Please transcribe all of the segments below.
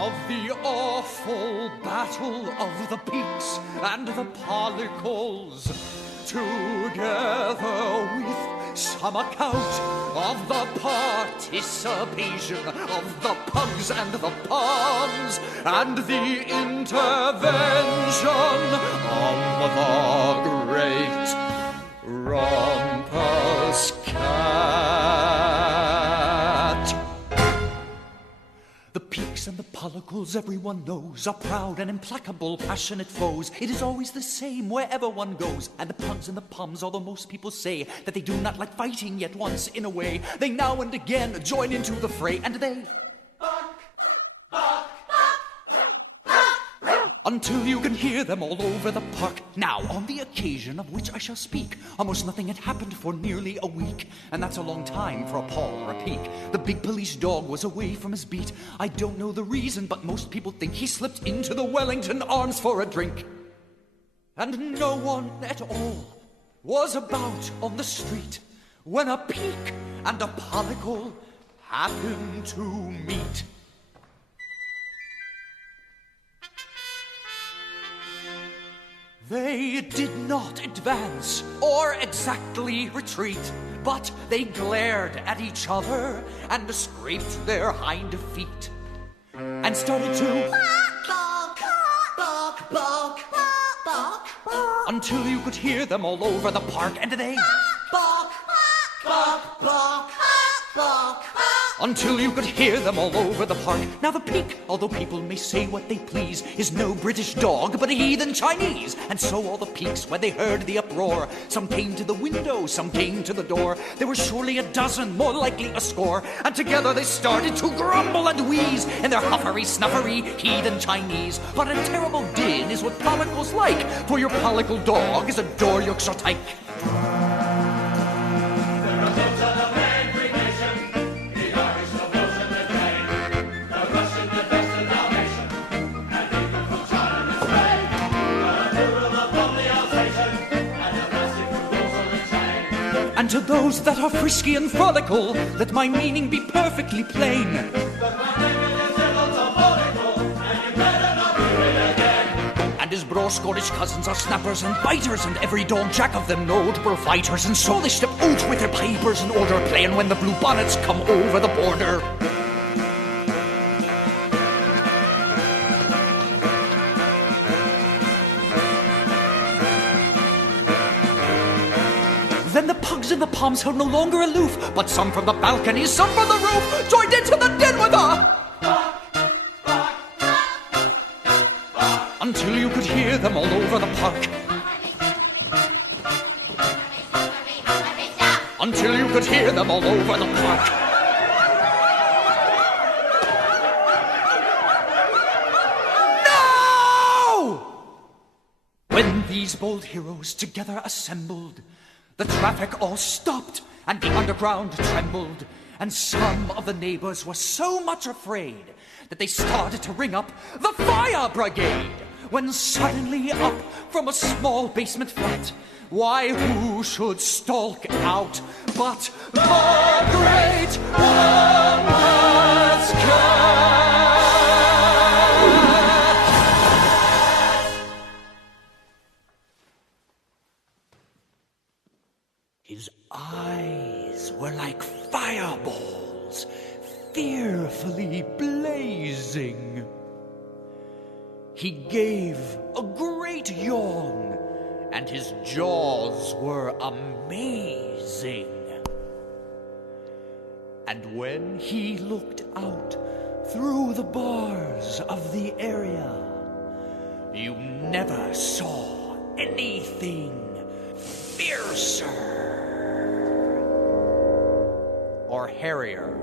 of the awful battle of the Pekes and the Pollicles, together with some account of the participation of the Pugs and the Poms, and the intervention of the Great Rumpus Cat. The Pekes and the Pollicles, everyone knows, are proud and implacable, passionate foes. It is always the same wherever one goes. And the Pugs and the Poms, although most people say that they do not like fighting, yet once in a way they now and again join into the fray, and they until you can hear them all over the park. Now, on the occasion of which I shall speak, almost nothing had happened for nearly a week, and that's a long time for a paw or a peek. The big police dog was away from his beat. I don't know the reason, but most people think he slipped into the Wellington Arms for a drink. And no one at all was about on the street when a Peke and a Pollicle happened to meet. They did not advance or exactly retreat, but they glared at each other and scraped their hind feet and started to bark, bark, bark, bark, bark, until you could hear them all over the park, and they bark, bark, bark, bark, until you could hear them all over the park. Now the Peke, although people may say what they please, is no British dog but a heathen Chinese. And so all the Pekes, when they heard the uproar, some came to the window, some came to the door. There were surely a dozen, more likely a score, and together they started to grumble and wheeze in their huffery, snuffery, heathen Chinese. But a terrible din is what Pollicles like, for your Pollicle dog is a door Yorkshire tyke. And to those that are frisky and frolical, let my meaning be perfectly plain. And his bro Scottish cousins are snappers and biters, and every dog jack of them notable fighters. And so they step out with their pipers in order, playing when the blue bonnets come over the border. Then the Pugs and the Poms held no longer aloof, but some from the balconies, some from the roof, joined into the din with a bark, bark, bark, until you could hear them all over the park. Until you could hear them all over the park. No! When these bold heroes together assembled, the traffic all stopped, and the underground trembled, and some of the neighbors were so much afraid that they started to ring up the fire brigade, when suddenly up from a small basement flat, why, who should stalk out but the Great Rumpus Cat? His eyes were like fireballs, fearfully blazing. He gave a great yawn, and his jaws were amazing. And when he looked out through the bars of the area, you never saw anything fiercer or hairier.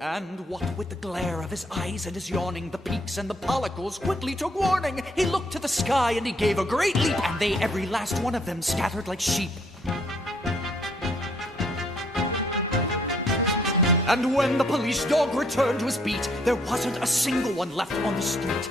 And what with the glare of his eyes and his yawning, the Pekes and the Pollicles quickly took warning. He looked to the sky and he gave a great leap, and they, every last one of them, scattered like sheep. And when the police dog returned to his beat, there wasn't a single one left on the street.